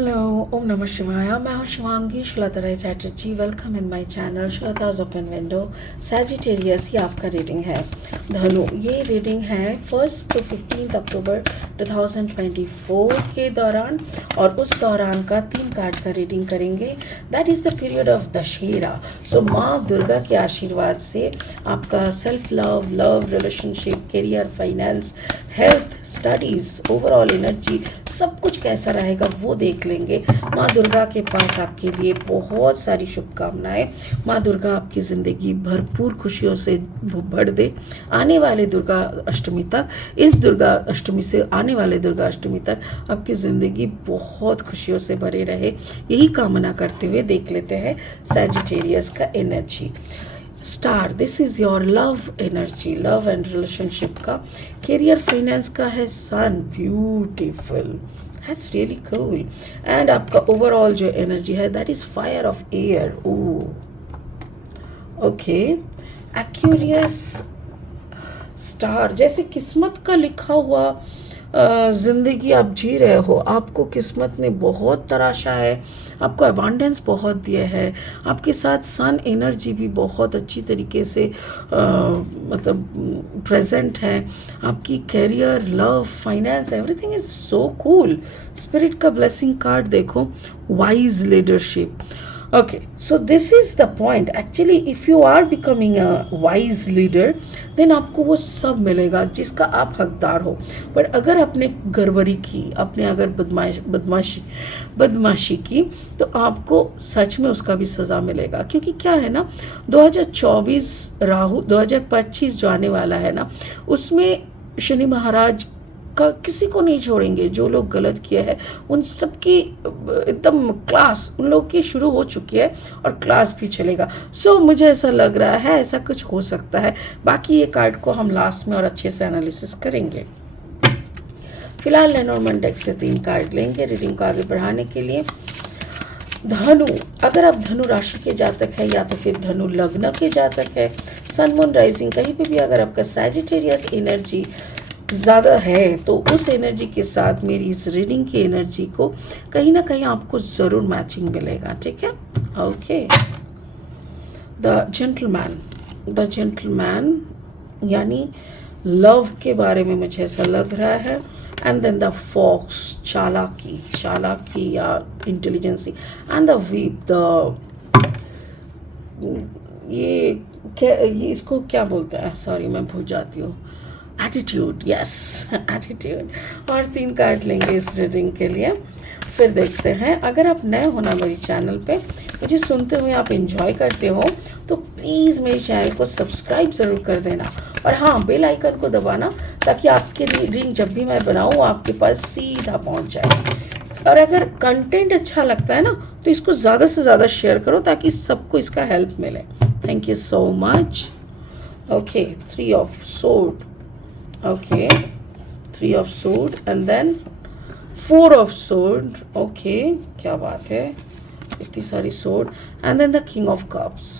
Hello, ओम नमः शिवाय। मैं हूँ Shivangi Shweta Rai Chatterjee. Welcome in my channel Shweta's open window. Sagittarius, ये आपका रीडिंग है। धनु, ये रीडिंग है 1 to 15 अक्टूबर 2024 के दौरान, और उस दौरान का 3 कार्ड का रीडिंग करेंगे। That is the period of Dussehra. So माँ दुर्गा के आशीर्वाद से आपका self love, relationship, career, finance, health, studies, overall energy, सब कुछ कैसा रहेगा वो देख लेंगे। माँ दुर्गा के पास आपके लिए बहुत सारी शुभकामनाएं। माँ दुर्गा आपकी ज़िंदगी भरपूर खुशियों से भर दे। आने वाले दुर्गा अष्टमी तक, इस दुर्गा अष्टमी से आने वाले दुर्गा अष्टमी तक आपकी ज़िंदगी बहुत खुशियों से भरे रहे, यही कामना करते हुए देख लेते हैं सैजिटेरियस का energy. Star, this is your love energy, love and relationship का। करियर फाइनेंस का है sun, beautiful, that's really cool. And आपका ओवरऑल जो एनर्जी है that is fire of air. Okay, Aquarius star, जैसे किस्मत का लिखा हुआ ज़िंदगी आप जी रहे हो। आपको किस्मत ने बहुत तराशा है, आपको अबांडेंस बहुत दिया है, आपके साथ सन एनर्जी भी बहुत अच्छी तरीके से मतलब प्रेजेंट है। आपकी career, love, finance, everything is so cool. Spirit का ब्लेसिंग कार्ड देखो, wise leadership. Okay, so this is the point. Actually, if you are becoming a wise leader, then आपको वो सब मिलेगा जिसका आप हकदार हो। पर अगर आपने गड़बड़ी की, आपने अगर बदमाशी की, तो आपको सच में उसका भी सज़ा मिलेगा। क्योंकि क्या है ना, 2024 राहु 2025 जो आने वाला है ना, उसमें शनि महाराज का किसी को नहीं छोड़ेंगे। जो लोग गलत किए हैं उन सबकी एकदम क्लास उन लोग की शुरू हो चुकी है, और क्लास भी चलेगा। सो मुझे ऐसा लग रहा है ऐसा कुछ हो सकता है। बाकी ये कार्ड को हम लास्ट में और अच्छे से एनालिसिस करेंगे। फिलहाल लेनॉर्मन डेक से 3 कार्ड लेंगे रीडिंग को आगे बढ़ाने के लिए। धनु, अगर आप धनु राशि के जातक है या तो फिर धनु लग्न के जातक है, सन मून राइजिंग कहीं पे भी अगर आपका सैजिटेरियस एनर्जी ज़्यादा है, तो उस एनर्जी के साथ मेरी इस रीडिंग की एनर्जी को कहीं ना कहीं आपको ज़रूर मैचिंग मिलेगा। ठीक है, ओके। द जेंटलमैन यानी लव के बारे में मुझे ऐसा लग रहा है। एंड देन द फॉक्स, चालाकी या इंटेलिजेंसी। एंड द वीप, ये इसको क्या बोलता है, सॉरी मैं भूल जाती हूँ। Attitude, yes, attitude. और 3 कार्ड लेंगे इस रीडिंग के लिए। फिर देखते हैं। अगर आप नए हो ना मेरी चैनल पे, मुझे सुनते हुए आप एंजॉय करते हो, तो प्लीज़ मेरे चैनल को सब्सक्राइब ज़रूर कर देना, और हाँ, बेल आइकन को दबाना, ताकि आपके रीडिंग जब भी मैं बनाऊँ आपके पास सीधा पहुँच जाए। और अगर कंटेंट अच्छा लगता है ना, तो इसको ज़्यादा से ज़्यादा शेयर करो ताकि सबको इसका हेल्प मिले। Thank you so much. Okay, 3 of sword, okay, 3 of sword and then 4 of sword. okay, क्या बात है, इतनी सारी sword and then the king of cups.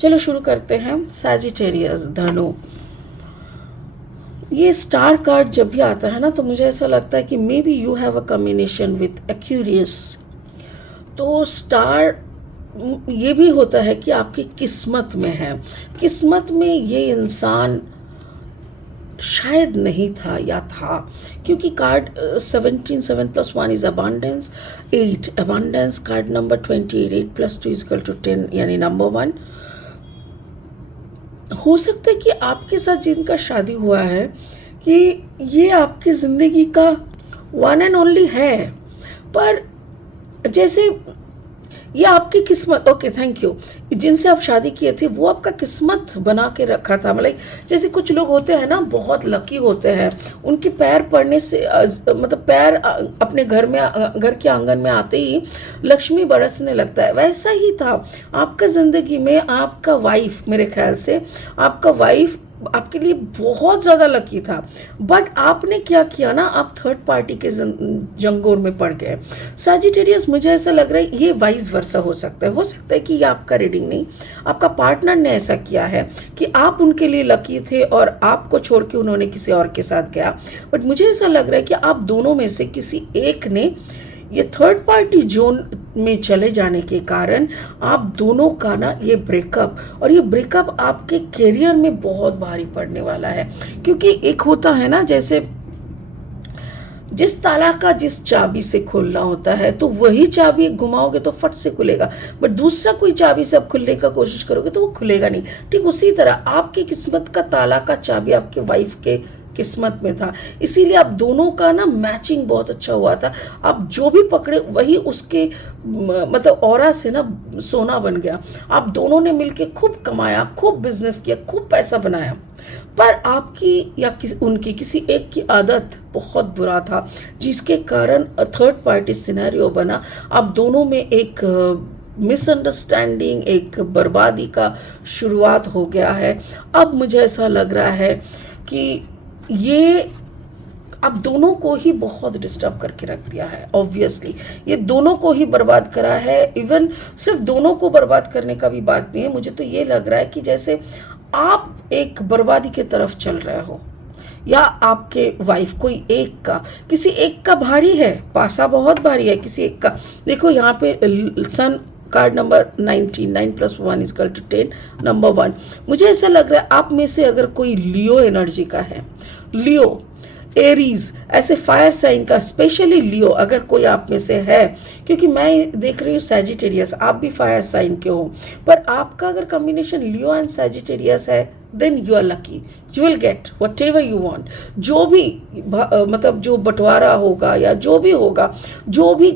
चलो शुरू करते हैं। सैजिटेरियस, धनु, ये स्टार कार्ड जब भी आता है ना, तो मुझे ऐसा लगता है कि may be you have a combination with Aquarius. तो स्टार ये भी होता है कि आपकी किस्मत में है। किस्मत में ये इंसान शायद नहीं था या था, क्योंकि card 17, 7 + 1 is abundance, 8 abundance, card number 28, 8 + 2 = 10 यानी नंबर 1। हो सकता है कि आपके साथ जिनका शादी हुआ है कि ये आपकी ज़िंदगी का वन एंड ओनली है, पर जैसे ये आपकी किस्मत, ओके थैंक यू, जिनसे आप शादी किए थे वो आपका किस्मत बना के रखा था। मतलब जैसे कुछ लोग होते हैं ना, बहुत लकी होते हैं, उनके पैर पड़ने से मतलब पैर अपने घर के आंगन में आते ही लक्ष्मी बरसने लगता है। वैसा ही था आपका ज़िंदगी में। आपका वाइफ, मेरे ख्याल से आपका वाइफ आपके लिए बहुत ज़्यादा लकी था, बट आपने क्या किया ना, आप थर्ड पार्टी के जंगोर में पड़ गए। सैजिटेरियस, मुझे ऐसा लग रहा है ये वाइस वर्सा हो सकता है कि ये आपका रीडिंग नहीं, आपका पार्टनर ने ऐसा किया है कि आप उनके लिए लकी थे और आपको छोड़ के उन्होंने किसी और के साथ गया। बट मुझे ऐसा लग रहा है कि आप दोनों में से किसी एक ने ये थर्ड पार्टी जोन में चले जाने के कारण आप दोनों का ना ये ब्रेकअप, और ये ब्रेकअप आपके करियर में बहुत भारी पड़ने वाला है। क्योंकि एक होता है ना, जैसे जिस ताला का जिस चाबी से खोलना होता है, तो वही चाबी घुमाओगे तो फट से खुलेगा, बट दूसरा कोई चाबी से आप खुलने का कोशिश करोगे तो वो खुलेगा नहीं। ठीक उसी तरह आपकी किस्मत का ताला का चाबी आपके वाइफ के किस्मत में था, इसीलिए आप दोनों का ना मैचिंग बहुत अच्छा हुआ था। आप जो भी पकड़े वही उसके मतलब ऑरा से ना सोना बन गया। आप दोनों ने मिलके खूब कमाया, खूब बिजनेस किया, खूब पैसा बनाया, पर आपकी या उनकी किसी एक की आदत बहुत बुरा था, जिसके कारण थर्ड पार्टी सिनेरियो बना। आप दोनों में एक मिसअंडरस्टैंडिंग, एक बर्बादी का शुरुआत हो गया है। अब मुझे ऐसा लग रहा है कि ये आप दोनों को ही बहुत डिस्टर्ब करके रख दिया है। ऑब्वियसली ये दोनों को ही बर्बाद करा है। इवन सिर्फ दोनों को बर्बाद करने का भी बात नहीं है, मुझे तो ये लग रहा है कि जैसे आप एक बर्बादी के तरफ चल रहे हो, या आपके वाइफ कोई एक का, किसी एक का भारी है, पासा बहुत भारी है किसी एक का। देखो यहाँ पे सन कार्ड नंबर 19, 9 + 1 = 10, नंबर 1। मुझे ऐसा लग रहा है आप में से अगर कोई लियो एनर्जी का है, लियो, एरीज, ऐसे फायर साइन का, स्पेशली लियो अगर कोई आप में से है, क्योंकि मैं देख रही हूँ सैजिटेरियस, आप भी फायर साइन के हो, पर आपका अगर कॉम्बिनेशन लियो एंड सैजिटेरियस है, then you are lucky, you will get whatever you want. जो भी मतलब जो बंटवारा होगा या जो भी होगा, जो भी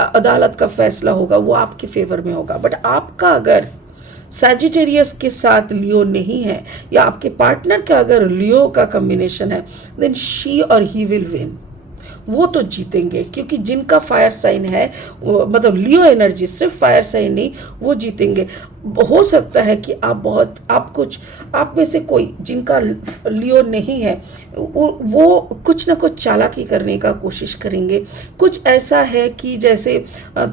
अदालत का फैसला होगा, वो आपके फेवर में होगा। बट आपका अगर सैजिटेरियस के साथ लियो नहीं है, या आपके पार्टनर का अगर लियो का कॉम्बिनेशन है, देन शी और ही विल विन, वो तो जीतेंगे। क्योंकि जिनका फायर साइन है, मतलब लियो एनर्जी, सिर्फ फायर साइन नहीं, वो जीतेंगे। हो सकता है कि आप में से कोई जिनका लियो नहीं है, वो कुछ ना कुछ चालाकी करने का कोशिश करेंगे। कुछ ऐसा है कि जैसे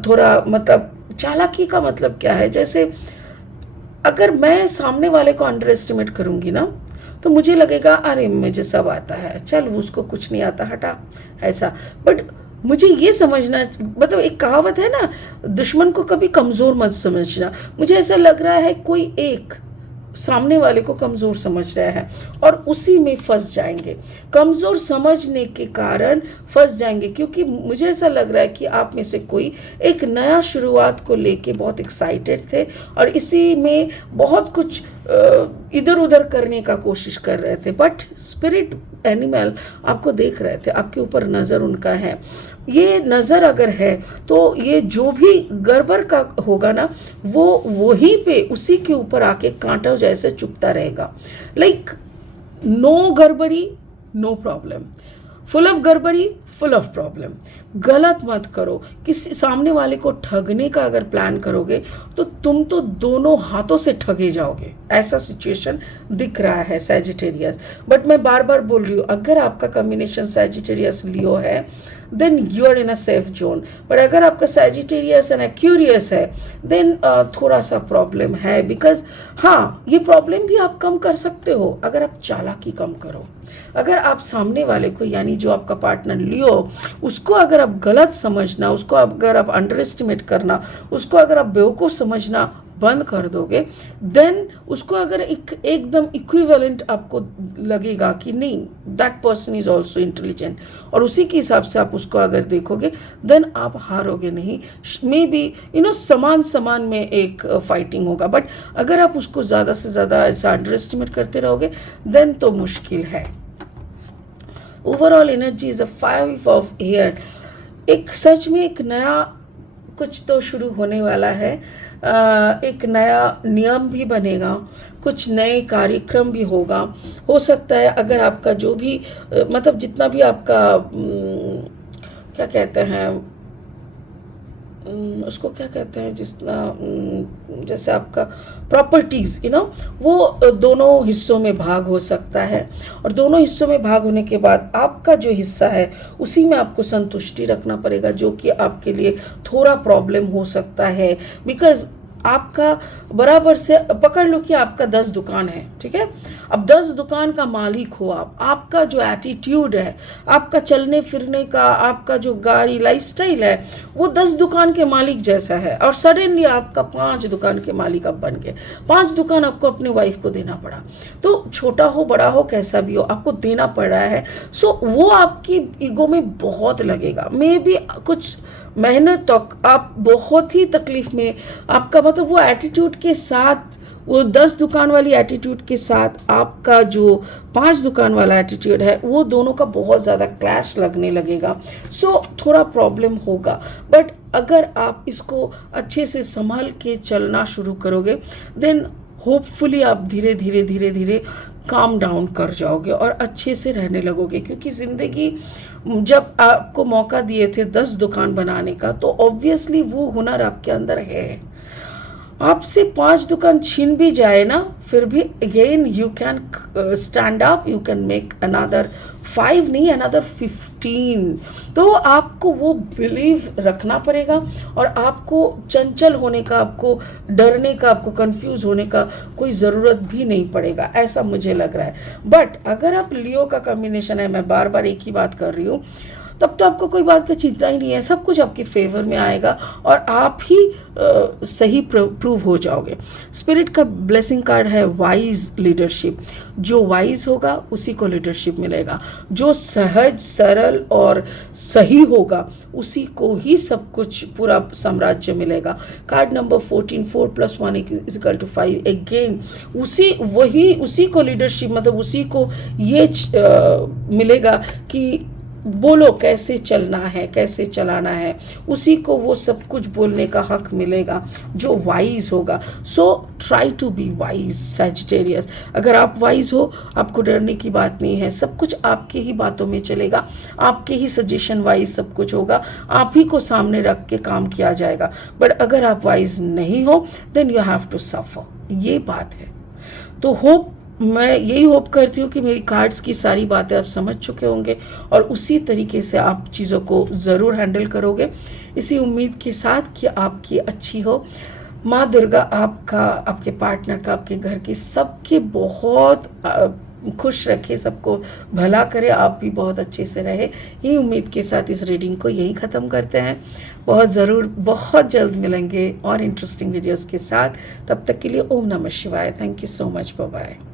थोड़ा, मतलब चालाकी का मतलब क्या है, जैसे अगर मैं सामने वाले को अंडर एस्टिमेट करूंगी ना, तो मुझे लगेगा अरे मुझे सब आता है, चल उसको कुछ नहीं आता, हटा, ऐसा। बट मुझे ये समझना, मतलब एक कहावत है ना, दुश्मन को कभी कमज़ोर मत समझना। मुझे ऐसा लग रहा है कोई एक सामने वाले को कमज़ोर समझ रहा है और उसी में फंस जाएंगे, कमज़ोर समझने के कारण फंस जाएंगे। क्योंकि मुझे ऐसा लग रहा है कि आप में से कोई एक नया शुरुआत को लेके बहुत एक्साइटेड थे और इसी में बहुत कुछ इधर उधर करने का कोशिश कर रहे थे, बट स्पिरिट एनिमल आपको देख रहे थे, आपके ऊपर नज़र उनका है। ये नज़र अगर है तो ये जो भी गड़बड़ का होगा ना, वो वहीं पे उसी के ऊपर आके कांटा जैसे चुभता रहेगा। लाइक नो गड़बड़ी नो प्रॉब्लम, फुल ऑफ गड़बड़ी फुल ऑफ प्रॉब्लम। गलत मत करो, किसी सामने वाले को ठगने का अगर प्लान करोगे तो तुम तो दोनों हाथों से ठगे जाओगे, ऐसा सिचुएशन दिख रहा है सैजिटेरियस। बट मैं बार बार बोल रही हूँ, अगर आपका कॉम्बिनेशन सैजिटेरियस लियो है, then you are in a safe zone. But अगर आपका सैजिटेरियस एंड एक्यूरियस है, देन थोड़ा सा प्रॉब्लम है। बिकॉज हाँ, ये प्रॉब्लम भी आप कम कर सकते हो अगर आप चालाकी कम करो। अगर आप सामने वाले को, यानी जो आपका पार्टनर लियो, उसको अगर आप गलत समझना, उसको अगर आप अंडर एस्टिमेट करना, उसको अगर आप बेवकूफ़ समझना बंद कर दोगे, देन उसको अगर एकदम इक्विवेलेंट आपको लगेगा कि नहीं, that person is also intelligent, और उसी के हिसाब से आप उसको अगर देखोगे, देन आप हारोगे नहीं। मे बी समान समान में एक फाइटिंग होगा। बट अगर आप उसको ज़्यादा से ज़्यादा ऐसा अंडर एस्टिमेट करते रहोगे, देन तो मुश्किल है। Overall energy is a 5 of air. एक सच में एक नया कुछ तो शुरू होने वाला है, एक नया नियम भी बनेगा, कुछ नए कार्यक्रम भी होगा। हो सकता है अगर आपका जो भी मतलब जितना भी आपका क्या कहते हैं, उसको क्या कहते हैं, जैसे आपका प्रॉपर्टीज़ वो दोनों हिस्सों में भाग हो सकता है, और दोनों हिस्सों में भाग होने के बाद आपका जो हिस्सा है उसी में आपको संतुष्टि रखना पड़ेगा, जो कि आपके लिए थोड़ा प्रॉब्लम हो सकता है। बिकॉज आपका बराबर से पकड़ लो कि आपका 10 दुकान है, ठीक है। अब 10 दुकान का मालिक हो आपका जो एटीट्यूड है, आपका चलने फिरने का, आपका जो गाड़ी लाइफस्टाइल है, वो 10 दुकान के मालिक जैसा है, और सडनली आपका 5 दुकान के मालिक अब बन गए। 5 दुकान आपको अपने वाइफ को देना पड़ा, तो छोटा हो बड़ा हो कैसा भी हो आपको देना पड़ रहा है। सो वो आपकी ईगो में बहुत लगेगा, मे बी कुछ मेहनत तक आप बहुत ही तकलीफ में, आपका मतलब वो एटीट्यूड के साथ, वो 10 दुकान वाली एटीट्यूड के साथ आपका जो 5 दुकान वाला एटीट्यूड है, वो दोनों का बहुत ज़्यादा क्लैश लगने लगेगा। सो थोड़ा प्रॉब्लम होगा, बट अगर आप इसको अच्छे से संभाल के चलना शुरू करोगे, देन होपफुली आप धीरे धीरे धीरे धीरे काम डाउन कर जाओगे और अच्छे से रहने लगोगे। क्योंकि ज़िंदगी जब आपको मौका दिए थे 10 दुकान बनाने का, तो ऑब्वियसली वो हुनर आपके अंदर है। आपसे 5 दुकान छीन भी जाए ना, फिर भी again you can stand up, you can make another 5 नहीं, अनदर 15। तो आपको वो बिलीव रखना पड़ेगा, और आपको चंचल होने का, आपको डरने का, आपको कंफ्यूज होने का कोई ज़रूरत भी नहीं पड़ेगा, ऐसा मुझे लग रहा है। बट अगर आप लियो का कॉम्बिनेशन है, मैं बार बार एक ही बात कर रही हूँ, तब तो आपको कोई बात का चिंता ही नहीं है, सब कुछ आपके फेवर में आएगा और आप ही सही प्रूव हो जाओगे। स्पिरिट का ब्लेसिंग कार्ड है वाइज लीडरशिप। जो वाइज होगा उसी को लीडरशिप मिलेगा, जो सहज सरल और सही होगा उसी को ही सब कुछ पूरा साम्राज्य मिलेगा। Card number 14, 4 + 1 = 5। अगेन उसी को लीडरशिप, मतलब उसी को ये मिलेगा कि बोलो कैसे चलना है, कैसे चलाना है, उसी को वो सब कुछ बोलने का हक मिलेगा जो वाइज होगा। So try to be wise Sagittarius. अगर आप वाइज हो, आपको डरने की बात नहीं है, सब कुछ आपके ही बातों में चलेगा, आपके ही सजेशन वाइज सब कुछ होगा, आप ही को सामने रख के काम किया जाएगा। बट अगर आप वाइज नहीं हो, then you have to suffer, ये बात है। तो मैं यही होप करती हूँ कि मेरी कार्ड्स की सारी बातें आप समझ चुके होंगे और उसी तरीके से आप चीज़ों को ज़रूर हैंडल करोगे, इसी उम्मीद के साथ कि आपकी अच्छी हो। माँ दुर्गा आपका, आपके पार्टनर का, आपके घर की सबके बहुत खुश रखे, सबको भला करे, आप भी बहुत अच्छे से रहे। यही उम्मीद के साथ इस रीडिंग को यहीं ख़त्म करते हैं। बहुत जल्द मिलेंगे और इंटरेस्टिंग वीडियोस के साथ। तब तक के लिए ओम नमः शिवाय। Thank you so much. Bye bye.